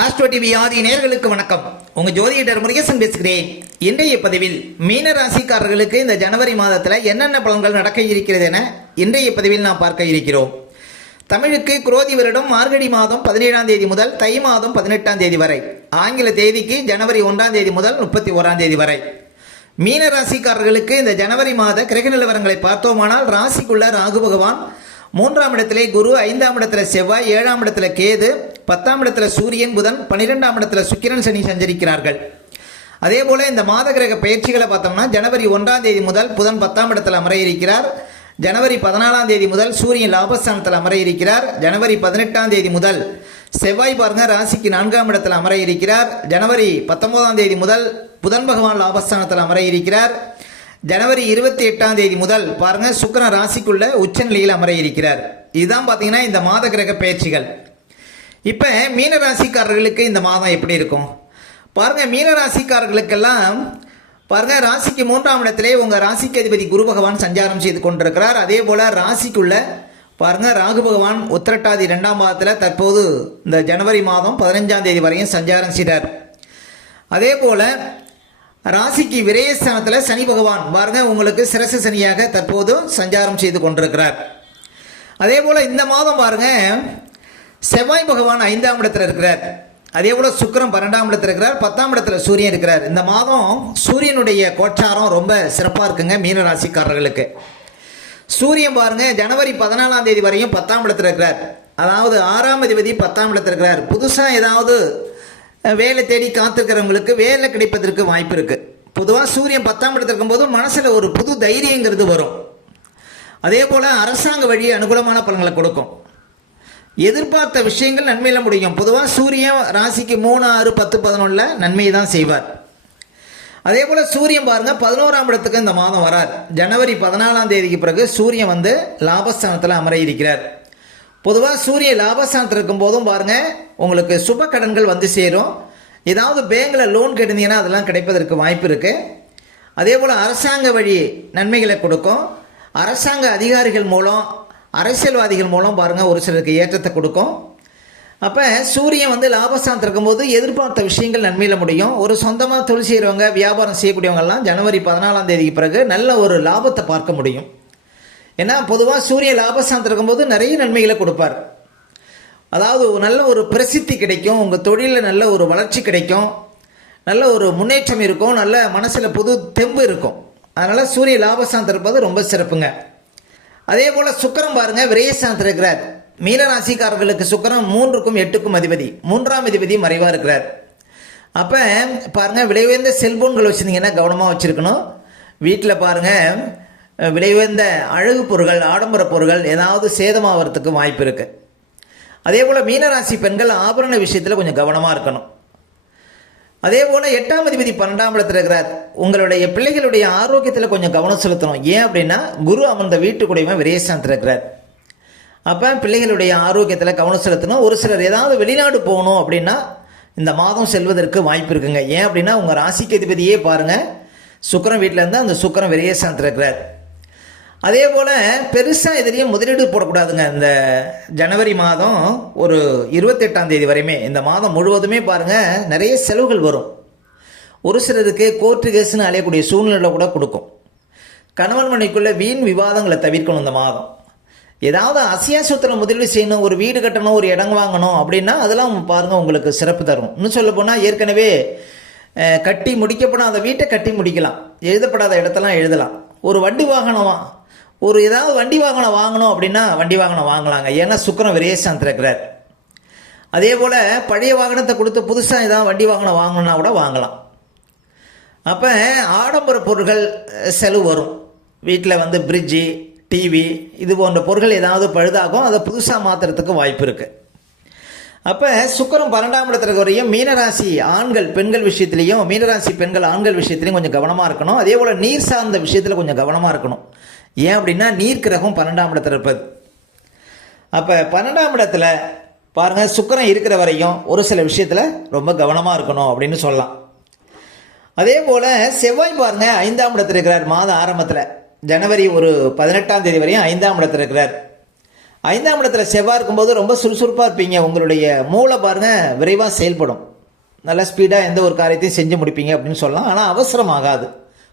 Astro TV ஆதி நேர்களுக்கு வணக்கம். உங்க ஜோதிடர் முருகேசன் பேசுகிறேன். இன்றைய பதிவில் மீன ராசிக்காரர்களுக்கு இந்த ஜனவரி மாதத்தில் என்னென்ன பலன்கள் நடக்க இருக்கிறது என இன்றைய பதிவில் நாம் பார்க்க இருக்கிறோம். தமிழுக்கு குரோதி வருடம் மார்கழி மாதம் பதினேழாம் தேதி முதல் தை மாதம் பதினெட்டாம் தேதி வரை. ஆங்கில தேதிக்கு ஜனவரி ஒன்றாம் தேதி முதல் முப்பத்தி ஓராம் தேதி வரை. மீன ராசிக்காரர்களுக்கு இந்த ஜனவரி மாத கிரக நிலவரங்களை பார்த்தோமானால் ராசிக்குள்ள ராகு பகவான் மூன்றாம் இடத்திலே குரு ஐந்தாம் இடத்துல செவ்வாய் ஏழாம் இடத்துல கேது பத்தாம் இடத்துல சூரியன் புதன் பன்னிரெண்டாம் இடத்துல சுக்கிரன் சனி சஞ்சரிக்கிறார்கள். அதே போல் இந்த மாத கிரக பயிற்சிகளை பார்த்தோம்னா ஜனவரி ஒன்றாம் தேதி முதல் புதன் பத்தாம் இடத்தில் அமர இருக்கிறார் ஜனவரி பதினாலாம் தேதி முதல் சூரியன் லாபஸ்தானத்தில் அமர இருக்கிறார் ஜனவரி பதினெட்டாம் தேதி முதல் செவ்வாய் பாருங்க ராசிக்கு நான்காம் இடத்தில் அமர இருக்கிறார் ஜனவரி பத்தொன்பதாம் தேதி முதல் புதன் பகவான் லாபஸ்தானத்தில் அமர இருக்கிறார் ஜனவரி இருபத்தி எட்டாம் தேதி முதல் பாருங்க சுக்கிரன் ராசிக்குள்ள உச்சநிலையில் அமர இருக்கிறார் இதுதான் பார்த்தீங்கன்னா இந்த மாத கிரக பயிற்சிகள். இப்போ மீன ராசிக்காரர்களுக்கு இந்த மாதம் எப்படி இருக்கும்? பாருங்கள் மீனராசிக்காரர்களுக்கெல்லாம் பாருங்கள் பாருங்க ராசிக்கு மூன்றாம் இடத்திலே உங்கள் ராசிக்கு அதிபதி குரு பகவான் சஞ்சாரம் செய்து கொண்டிருக்கிறார். அதே போல் ராசிக்குள்ள பாருங்க ராகு பகவான் உத்திரட்டாதி ரெண்டாம் மாதத்தில் தற்போது இந்த ஜனவரி மாதம் பதினஞ்சாம் தேதி வரையும் சஞ்சாரம் செய்தார் அதே போல் ராசிக்கு விரயஸ்தானத்தில் சனி பகவான் பாருங்க உங்களுக்கு சிரசு சனியாக தற்போது சஞ்சாரம் செய்து கொண்டிருக்கிறார். அதே போல் இந்த மாதம் பாருங்கள் செவ்வாய் பகவான் ஐந்தாம் இடத்துல இருக்கிறார். அதே போல் சுக்கரம் பன்னெண்டாம் இடத்துல இருக்கிறார். பத்தாம் இடத்துல சூரியன் இருக்கிறார். இந்த மாதம் சூரியனுடைய கோச்சாரம் ரொம்ப சிறப்பாக இருக்குங்க மீன ராசிக்காரர்களுக்கு. சூரியன் பாருங்க ஜனவரி பதினாலாம் தேதி வரையும் பத்தாம் இடத்துல இருக்கிறார். அதாவது ஆறாம் அதிபதி பத்தாம் இடத்துல இருக்கிறார். புதுசாக ஏதாவது வேலை தேடி காத்திருக்கிறவங்களுக்கு வேலை கிடைப்பதற்கு வாய்ப்பு இருக்குது பொதுவாக சூரியன் பத்தாம் இடத்துல இருக்கும்போது மனசில் ஒரு புது தைரியங்கிறது வரும். அதே போல் அரசாங்க வழி அனுகூலமான பலன்களை கொடுக்கும். எதிர்பார்த்த விஷயங்கள் நன்மையில் முடியும். பொதுவாக சூரியன் ராசிக்கு மூணு ஆறு பத்து பதினொன்றில் நன்மையை தான் செய்வார். அதே போல் சூரியன் பாருங்க பதினோராம் இடத்துக்கு இந்த மாதம் வரார். ஜனவரி பதினாலாம் தேதிக்கு பிறகு சூரியன் வந்து லாபஸ்தானத்தில் அமர இருக்கிறார் பொதுவாக சூரிய லாபஸ்தானத்தில் இருக்கும் போதும் பாருங்கள் உங்களுக்கு சுப கடன்கள் வந்து சேரும். ஏதாவது பேங்கில் லோன் கெடுந்தீங்கன்னா அதெல்லாம் கிடைப்பதற்கு வாய்ப்பு இருக்குது அதே போல் அரசாங்க வழி நன்மைகளை கொடுக்கும். அரசாங்க அதிகாரிகள் மூலம் அரசியல்வாதிகள் மூலம் பாருங்கள் ஒரு சிலருக்கு ஏற்றத்தை கொடுக்கும். அப்போ சூரியன் வந்து லாபஸ்தானத்தில் இருக்கும்போது எதிர்பார்த்த விஷயங்கள் நன்மையில் முடியும். ஒரு சொந்தமாக தொழில் செய்கிறவங்க வியாபாரம் செய்யக்கூடியவங்கெல்லாம் ஜனவரி பதினாலாம் தேதிக்கு பிறகு நல்ல ஒரு லாபத்தை பார்க்க முடியும். ஏன்னா பொதுவாக சூரிய லாபஸ்தானத்தில் இருக்கும்போது நிறைய நன்மைகளை கொடுப்பார். அதாவது ஒரு நல்ல ஒரு பிரசித்தி கிடைக்கும் உங்கள் தொழிலில் நல்ல ஒரு வளர்ச்சி கிடைக்கும் நல்ல ஒரு முன்னேற்றம் இருக்கும் நல்ல மனசில் புது தெம்பு இருக்கும். அதனால் சூரிய லாபஸ்தானத்தில் இருப்பது ரொம்ப சிறப்புங்க. அதே போல் சுக்கரம் பாருங்க விரயஸ்தானத்தில் இருக்கிறார். மீனராசிக்காரர்களுக்கு சுக்கரம் மூன்றுக்கும் எட்டுக்கும் அதிபதி. மூன்றாம் அதிபதி மறைவாக இருக்கிறார். அப்போ பாருங்க விலை உயர்ந்த செல்போன்கள் வச்சுருந்தீங்கன்னா கவனமாக வச்சுருக்கணும். வீட்டில் பாருங்க விலை உயர்ந்த அழகு பொருட்கள் ஆடம்பர பொருட்கள் ஏதாவது சேதமாகறதுக்கு வாய்ப்பு இருக்குது அதே போல் மீனராசி பெண்கள் ஆபரண விஷயத்தில் கொஞ்சம் கவனமாக இருக்கணும். அதே போல் எட்டாம் அதிபதி பன்னெண்டாம் இடத்துல இருக்கிறார். உங்களுடைய பிள்ளைகளுடைய ஆரோக்கியத்தில் கொஞ்சம் கவனம் செலுத்தணும். ஏன் அப்படின்னா குரு அமர்ந்த வீட்டுக்குடையவன் விரேசனத்தில் இருக்கிறார். அப்போ பிள்ளைகளுடைய ஆரோக்கியத்தில் கவனம் செலுத்தணும். ஒரு சிலர் ஏதாவது வெளிநாடு போகணும் அப்படின்னா இந்த மாதம் செல்வதற்கு வாய்ப்பு இருக்குங்க. ஏன் அப்படின்னா உங்கள் ராசிக்கு அதிபதியே பாருங்கள் சுக்கரன் வீட்டில் இருந்தால் அந்த சுக்கரன் விரயஸ்தானத்தில் இருக்கிறார். அதே போல் பெருசாக எதிலையும் முதலீடு போடக்கூடாதுங்க. இந்த ஜனவரி மாதம் ஒரு இருபத்தெட்டாம் தேதி வரையுமே இந்த மாதம் முழுவதுமே பாருங்கள் நிறைய செலவுகள் வரும். ஒரு சிலருக்கு கோர்ட்டு கேஸ்னு அலையக்கூடிய சூழ்நிலை கூட கொடுக்கும். கணவன் மனைக்குள்ளே வீண் விவாதங்களை தவிர்க்கணும் இந்த மாதம். ஏதாவது அசியாசத்தில் முதலீடு செய்யணும் ஒரு வீடு கட்டணும் ஒரு இடம் வாங்கணும் அப்படின்னா அதெல்லாம் பாருங்கள் உங்களுக்கு சிறப்பு தரும். இன்னும் சொல்ல போனால் ஏற்கனவே அஹ், கட்டி முடிக்கப்படாத வீட்டை கட்டி முடிக்கலாம். எழுதப்படாத இடத்தெல்லாம் எழுதலாம். ஒரு வண்டி வாகனமாக ஒரு ஏதாவது வண்டி வாகனம் வாங்கணும் அப்படின்னா வண்டி வாகனம் வாங்கலாங்க. ஏன்னா சுக்கரம் விரேசாந்தில் இருக்கிறார் அதே போல் பழைய வாகனத்தை கொடுத்து புதுசாக ஏதாவது வண்டி வாகனம் வாங்கணும்னா கூட வாங்கலாம். அப்போ ஆடம்பர பொருட்கள் செலவு வரும். வீட்டில் வந்து பிரிட்ஜி டிவி இது போன்ற பொருட்கள் ஏதாவது பழுதாகும் அதை புதுசாக மாற்றுறதுக்கு வாய்ப்பு இருக்குது அப்போ சுக்கரம் பன்னெண்டாம் இடத்துல வரையும் மீனராசி ஆண்கள் பெண்கள் விஷயத்துலையும் மீனராசி பெண்கள் ஆண்கள் விஷயத்துலையும் கொஞ்சம் கவனமாக இருக்கணும். அதே போல் நீர் சார்ந்த விஷயத்தில் கொஞ்சம் கவனமாக இருக்கணும். ஏன் அப்படின்னா நீர் கிரகம் பன்னெண்டாம் இடத்துல இருப்பது. அப்போ பன்னெண்டாம் இடத்துல பாருங்கள் சுக்கிரன் இருக்கிற வரையும் ஒரு சில விஷயத்தில் ரொம்ப கவனமாக இருக்கணும் அப்படின்னு சொல்லலாம். அதே போல் செவ்வாய் பாருங்க ஐந்தாம் இடத்துல இருக்கிறார் மாதம் ஆரம்பத்தில். ஜனவரி ஒரு பதினெட்டாம் தேதி வரையும் ஐந்தாம் இடத்துல இருக்கிறார். ஐந்தாம் இடத்துல செவ்வாய் இருக்கும்போது ரொம்ப சுறுசுறுப்பாக இருப்பீங்க. உங்களுடைய மூளை பாருங்க விரைவாக செயல்படும். நல்லா ஸ்பீடாக எந்த ஒரு காரியத்தையும் செஞ்சு முடிப்பீங்க அப்படின்னு சொல்லலாம். ஆனால் அவசரம் ஆகாது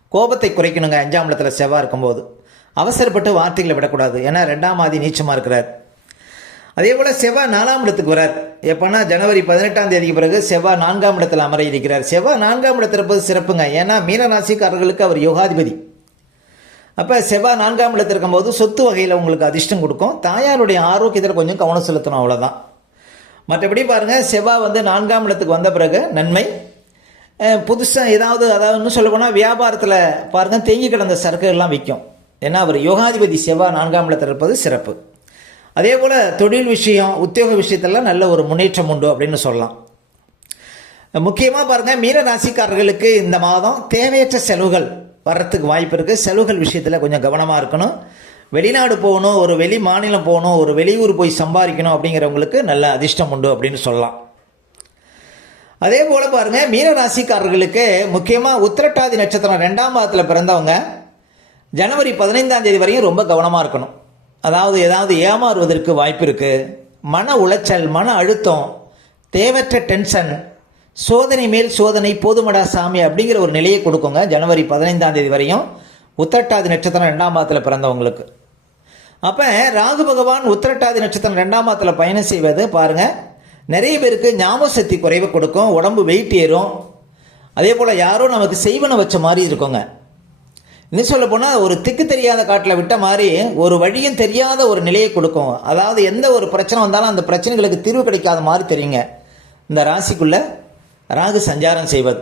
கோபத்தை குறைக்கணுங்க அஞ்சாம் இடத்துல செவ்வாய் இருக்கும்போது. அவசரப்பட்டு வார்த்தைகளை விடக்கூடாது. ஏன்னா ரெண்டாம் ஆதி நீச்சமாக இருக்கிறார். அதே போல் செவ்வாய் நாலாம் இடத்துக்கு வரார். எப்போனா ஜனவரி பதினெட்டாம் தேதிக்கு பிறகு செவ்வாய் நான்காம் இடத்துல அமர இருக்கிறார். செவ்வாய் நான்காம் இடத்துல இருப்பது சிறப்புங்க. ஏன்னா மீனராசிக்காரர்களுக்கு அவர் யோகாதிபதி. அப்போ செவ்வாய் நான்காம் இடத்துல இருக்கும்போது சொத்து வகையில் உங்களுக்கு அதிர்ஷ்டம் கொடுக்கும். தாயாருடைய ஆரோக்கியத்தில் கொஞ்சம் கவனம் செலுத்தணும் அவ்வளோதான் மற்றபடி பாருங்கள் செவ்வாய் வந்து நான்காம் இடத்துக்கு வந்த பிறகு நன்மை. புதுசாக ஏதாவது அதாவது இன்னும் வியாபாரத்தில் பாருங்கள் தேங்கி கிடந்த சரக்குகள்லாம் விற்கும். ஏன்னா அவர் யோகாதிபதி செவ்வாய் நான்காம் இடத்தில் இருப்பது சிறப்பு. அதே போல் தொழில் விஷயம் உத்தியோக விஷயத்தெல்லாம் நல்ல ஒரு முன்னேற்றம் உண்டு அப்படின்னு சொல்லலாம். முக்கியமாக பாருங்கள் மீன ராசிக்காரர்களுக்கு இந்த மாதம் தேவையற்ற செலவுகள் வர்றதுக்கு வாய்ப்பு இருக்குது செலவுகள் விஷயத்தில் கொஞ்சம் கவனமாக இருக்கணும். வெளிநாடு போகணும் ஒரு வெளி மாநிலம் போகணும் ஒரு வெளியூர் போய் சம்பாதிக்கணும் அப்படிங்கிறவங்களுக்கு நல்ல அதிர்ஷ்டம் உண்டு அப்படின்னு சொல்லலாம். அதே போல் பாருங்கள் மீன ராசிக்காரர்களுக்கு முக்கியமாக உத்திரட்டாதி நட்சத்திரம் ரெண்டாம் பாதத்தில் பிறந்தவங்க ஜனவரி பதினைந்தாம் தேதி வரையும் ரொம்ப கவனமாக இருக்கணும். அதாவது ஏதாவது ஏமாறுவதற்கு வாய்ப்பு இருக்குது மன உளைச்சல் மன அழுத்தம் தேவற்ற டென்ஷன் சோதனை மேல் சோதனை போதுமடா சாமி அப்படிங்கிற ஒரு நிலையை கொடுக்குங்க ஜனவரி பதினைந்தாம் தேதி வரையும். உத்திரட்டாதி நட்சத்திரம் ரெண்டாம் மாதத்தில் பிறந்தவங்களுக்கு. அப்போ ராகு பகவான் உத்திரட்டாதி நட்சத்திரம் ரெண்டாம் மாதத்தில் பயணம் செய்வது பாருங்கள் நிறைய பேருக்கு ஞாபக சக்தி குறைவை கொடுக்கும் உடம்பு வெயிட் ஏறும். அதே போல் யாரோ நமக்கு செய்வனை வச்ச மாதிரி இருக்குங்க. இன்னும் சொல்ல போனால் ஒரு திக்கு தெரியாத காட்டில் விட்ட மாதிரி ஒரு வழியும் தெரியாத ஒரு நிலையை கொடுக்கும். அதாவது எந்த ஒரு பிரச்சனை வந்தாலும் அந்த பிரச்சனைகளுக்கு தீர்வு கிடைக்காத மாதிரி தெரியுங்க. இந்த ராசிக்குள்ளே ராகு சஞ்சாரம் செய்வது.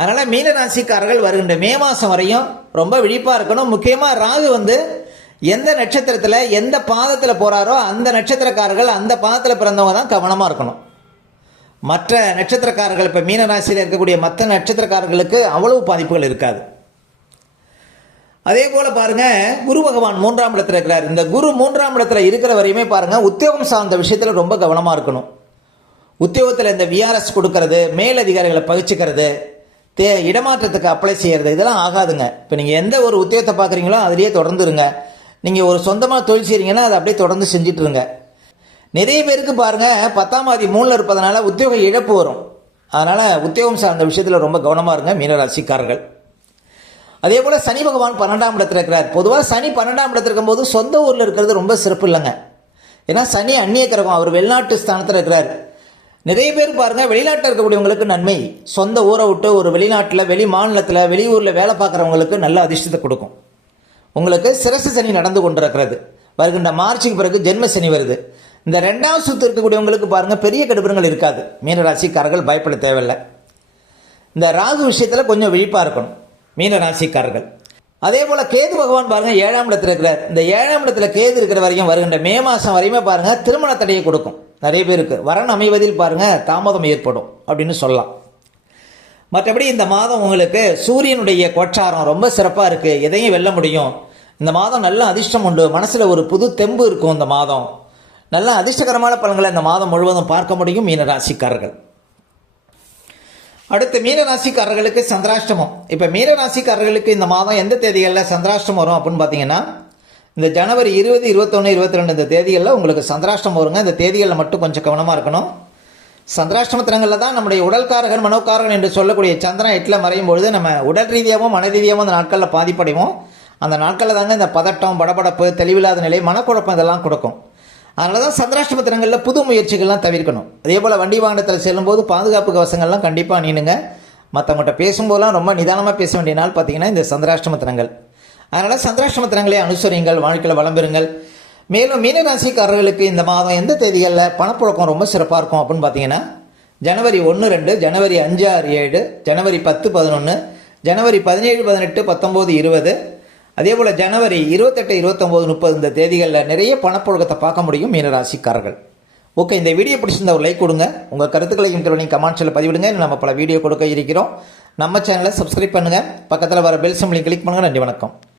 அதனால் மீன ராசிக்காரர்கள் வருகின்ற மே மாதம் வரையும் ரொம்ப விழிப்பாக இருக்கணும். முக்கியமாக ராகு வந்து எந்த நட்சத்திரத்தில் எந்த பாதத்தில் போகிறாரோ அந்த நட்சத்திரக்காரர்கள் அந்த பாதத்தில் பிறந்தவங்க தான் கவனமாக இருக்கணும். மற்ற நட்சத்திரக்காரர்கள் இப்போ மீன ராசியில் இருக்கக்கூடிய மற்ற நட்சத்திரக்காரர்களுக்கு அவ்வளவு பாதிப்புகள் இருக்காது. அதே போல் பாருங்கள் குரு பகவான் மூன்றாம் இடத்துல இருக்கிறார். இந்த குரு மூன்றாம் இடத்துல இருக்கிற வரையுமே பாருங்கள் உத்தியோகம் சார்ந்த விஷயத்தில் ரொம்ப கவனமாக இருக்கணும். உத்தியோகத்தில் இந்த விஆர்எஸ் கொடுக்கறது மேலதிகாரிகளை பகிச்சுக்கிறது தே இடமாற்றத்துக்கு அப்ளை செய்கிறது இதெல்லாம் ஆகாதுங்க. இப்போ நீங்கள் எந்த ஒரு உத்தியோகத்தை பார்க்குறீங்களோ அதிலேயே தொடர்ந்துருங்க. நீங்கள் ஒரு சொந்தமாக தொழில் செய்கிறீங்கன்னா அதை அப்படியே தொடர்ந்து செஞ்சிட்ருங்க. நிறைய பேருக்கு பாருங்கள் பத்தாம் ஆதி மூணில் இருப்பதனால உத்தியோக இழப்பு வரும். அதனால் உத்தியோகம் சார்ந்த விஷயத்தில் ரொம்ப கவனமாக இருங்க மீனராசிக்காரர்கள். அதே போல் சனி பகவான் பன்னெண்டாம் இடத்துல இருக்கிறார். பொதுவாக சனி பன்னெண்டாம் இடத்துல இருக்கும்போது சொந்த ஊரில் இருக்கிறது ரொம்ப சிறப்பு இல்லைங்க. ஏன்னா சனி அந்நிய கிரகம் அவர் வெளிநாட்டு ஸ்தானத்தில் இருக்கிறார். நிறைய பேர் பாருங்கள் வெளிநாட்டில் இருக்கக்கூடியவங்களுக்கு நன்மை. சொந்த ஊரை விட்டு ஒரு வெளிநாட்டில் வெளி மாநிலத்தில் வெளியூரில் வேலை பார்க்குறவங்களுக்கு நல்ல அதிர்ஷ்டத்தை கொடுக்கும். உங்களுக்கு சிரசு சனி நடந்து கொண்டிருக்கிறது. வருகின்ற மார்ச்சுக்கு பிறகு ஜென்ம சனி வருது. இந்த ரெண்டாவது சுத்து இருக்கக்கூடியவங்களுக்கு பாருங்கள் பெரிய கடுப்பங்கள் இருக்காது. மீனராசிக்காரர்கள் பயப்பட தேவையில்லை. இந்த ராகு விஷயத்தில் கொஞ்சம் விழிப்பாக இருக்கணும். மீனராசிக்காரர்கள். அதே போல் கேது பகவான் பாருங்கள் ஏழாம் இடத்துல இருக்கிறார். இந்த ஏழாம் இடத்துல கேது இருக்கிற வரைக்கும் வருகின்ற மே மாதம் வரையுமே பாருங்கள் திருமண தடையை கொடுக்கும். நிறைய பேருக்கு. வரன் அமைவதில் பாருங்கள் தாமதம் ஏற்படும் அப்படின்னு சொல்லலாம். மற்றபடி இந்த மாதம் உங்களுக்கு சூரியனுடைய கொற்றாரம் ரொம்ப சிறப்பாக இருக்குது எதையும் வெல்ல முடியும். இந்த மாதம் நல்ல அதிர்ஷ்டம் உண்டு. மனசில் ஒரு புது தெம்பு இருக்கும் இந்த மாதம். நல்ல அதிர்ஷ்டகரமான பலன்களை இந்த மாதம் முழுவதும் பார்க்க முடியும் மீனராசிக்காரர்கள். அடுத்து மீனராசிக்காரர்களுக்கு சந்திராஷ்டமம். இப்போ மீனராசிக்காரர்களுக்கு இந்த மாதம் எந்த தேதிகளில் சந்திராஷ்டம் வரும் அப்படின்னு பார்த்தீங்கன்னா இந்த ஜனவரி இருபது இருபத்தொன்று இருபத்தி ரெண்டு இந்த தேதிகளில் உங்களுக்கு சந்திராஷ்டம் வருங்க. இந்த தேதிகளில் மட்டும் கொஞ்சம் கவனமாக இருக்கணும். சந்திராஷ்டமத்தினங்களில் தான் நம்முடைய உடல்காரகன் மனோக்காரகன் என்று சொல்லக்கூடிய சந்திரன் எட்டில் மறையும் பொழுது நம்ம உடல் ரீதியாகவும் மன ரீதியாகவும் அந்த நாட்களில் பாதிப்படைவோம். அந்த நாட்களில் தாங்க இந்த பதட்டம் படபடப்பு தெளிவில்லாத நிலை மனக்குழப்பம் இதெல்லாம் கொடுக்கும். அதனால தான் சந்திராஷ்டம தினங்களில் புது முயற்சிகள்லாம் தவிர்க்கணும். அதே போல் வண்டி வாகனத்தில் செல்லும்போது பாதுகாப்பு கவசங்கள்லாம் கண்டிப்பாக அணினுங்க மற்றவங்கள்ட்ட பேசும்போதெல்லாம் ரொம்ப நிதானமாக பேச வேண்டிய நாள் பார்த்தீங்கன்னா இந்த சந்திராஷ்டம தினங்கள். அதனால் சந்திராஷ்டம தினங்களை அனுசரிங்கள் வாழ்க்கையில் வளம்பெறுங்கள் மேலும் மீனராசிக்காரர்களுக்கு இந்த மாதம் எந்த தேதிகளில் பணப்புழக்கம் ரொம்ப சிறப்பாக இருக்கும் அப்படின்னு பார்த்தீங்கன்னா ஜனவரி ஒன்று ரெண்டு ஜனவரி அஞ்சு ஆறு ஏழு ஜனவரி பத்து பதினொன்று ஜனவரி பதினேழு பதினெட்டு பத்தொம்போது இருபது அதே போல் ஜனவரி இருபத்தெட்டு இருபத்தொம்போது முப்பது இந்த தேதிகளில் நிறைய பணப்புழக்கத்தை பார்க்க முடியும் மீனராசிக்காரர்கள். ஓகே இந்த வீடியோ பிடிச்சிருந்த ஒரு லைக் கொடுங்க. உங்கள் கருத்துக்களையும் நீங்கள் கமெண்ட்ஸில் பதிவிடுங்க. நம்ம பல வீடியோ கொடுக்க இருக்கிறோம். நம்ம சேனலை சப்ஸ்கிரைப் பண்ணுங்கள் பக்கத்தில் வர பெல் சிம்லையும் கிளிக் பண்ணுங்கள் நன்றி வணக்கம்.